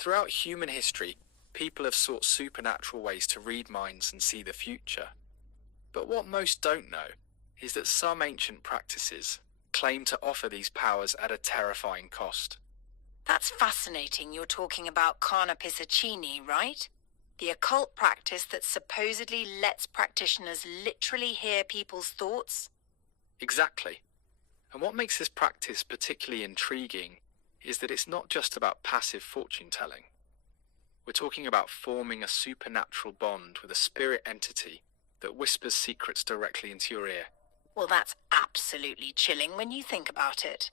Throughout human history, people have sought supernatural ways to read minds and see the future. But what most don't know is that some ancient practices claim to offer these powers at a terrifying cost. That's fascinating. You're talking about Karna Pishacini, right? The occult practice that supposedly lets practitioners literally hear people's thoughts? Exactly. And what makes this practice particularly intriguing is that it's not just about passive fortune telling. We're talking about forming a supernatural bond with a spirit entity that whispers secrets directly into your ear. Well, that's absolutely chilling when you think about it.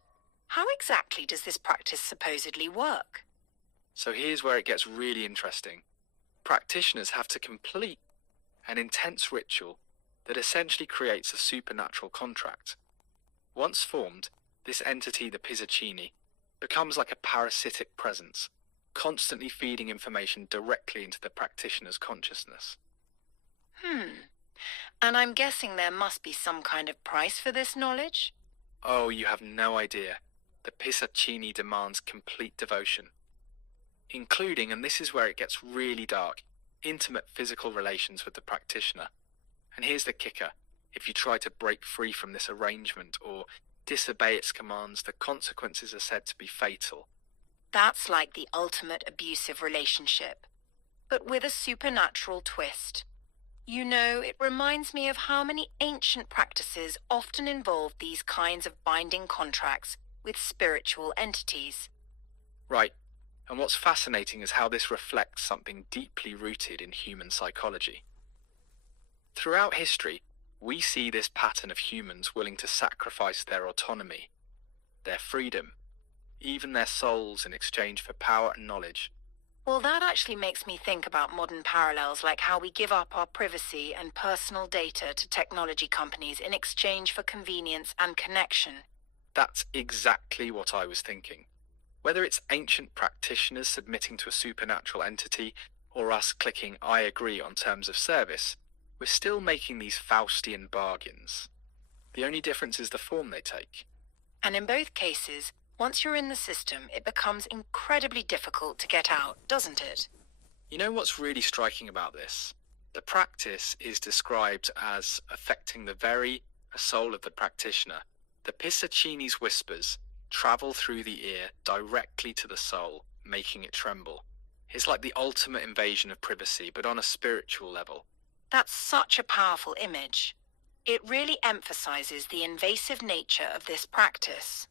How exactly does this practice supposedly work? So here's where it gets really interesting. Practitioners have to complete an intense ritual that essentially creates a supernatural contract. Once formed, this entity, the Pishacini, becomes like a parasitic presence, constantly feeding information directly into the practitioner's consciousness. And I'm guessing there must be some kind of price for this knowledge? Oh, you have no idea. The Pishacini demands complete devotion, including, and this is where it gets really dark, intimate physical relations with the practitioner. And here's the kicker. If you try to break free from this arrangement or disobey its commands, the consequences are said to be fatal. That's like the ultimate abusive relationship, but with a supernatural twist. You know, it reminds me of how many ancient practices often involve these kinds of binding contracts with spiritual entities. Right. And what's fascinating is how this reflects something deeply rooted in human psychology. Throughout history, we see this pattern of humans willing to sacrifice their autonomy, their freedom, even their souls in exchange for power and knowledge. Well, that actually makes me think about modern parallels, like how we give up our privacy and personal data to technology companies in exchange for convenience and connection. That's exactly what I was thinking. Whether it's ancient practitioners submitting to a supernatural entity or us clicking I agree on terms of service, we're still making these Faustian bargains. The only difference is the form they take. And in both cases, once you're in the system, it becomes incredibly difficult to get out, doesn't it? You know what's really striking about this? The practice is described as affecting the very soul of the practitioner. The Pishacini's whispers travel through the ear directly to the soul, making it tremble. It's like the ultimate invasion of privacy, but on a spiritual level. That's such a powerful image. It really emphasizes the invasive nature of this practice.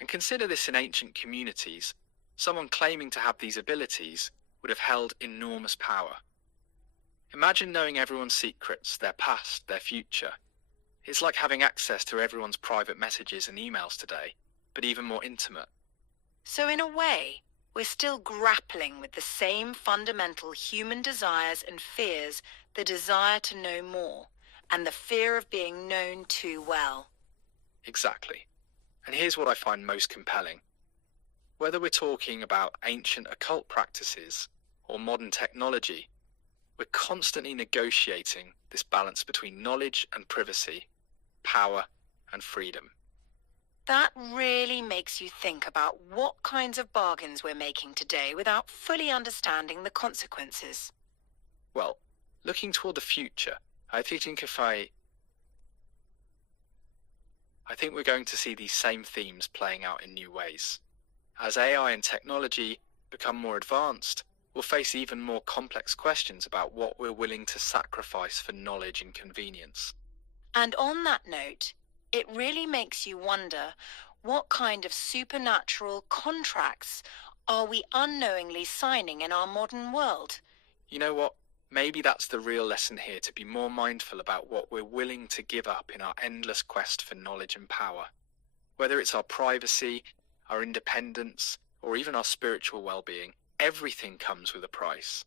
And consider this in ancient communities. Someone claiming to have these abilities would have held enormous power. Imagine knowing everyone's secrets, their past, their future. It's like having access to everyone's private messages and emails today, but even more intimate. So in a way, we're still grappling with the same fundamental human desires and fears, the desire to know more, and the fear of being known too well. Exactly. And here's what I find most compelling. Whether we're talking about ancient occult practices or modern technology, we're constantly negotiating this balance between knowledge and privacy, power and freedom. That really makes you think about what kinds of bargains we're making today without fully understanding the consequences. Well, looking toward the future, I think we're going to see these same themes playing out in new ways. As AI and technology become more advanced, we'll face even more complex questions about what we're willing to sacrifice for knowledge and convenience. And on that note, it really makes you wonder, what kind of supernatural contracts are we unknowingly signing in our modern world? You know what? Maybe that's the real lesson here, to be more mindful about what we're willing to give up in our endless quest for knowledge and power. Whether it's our privacy, our independence, or even our spiritual well-being, everything comes with a price.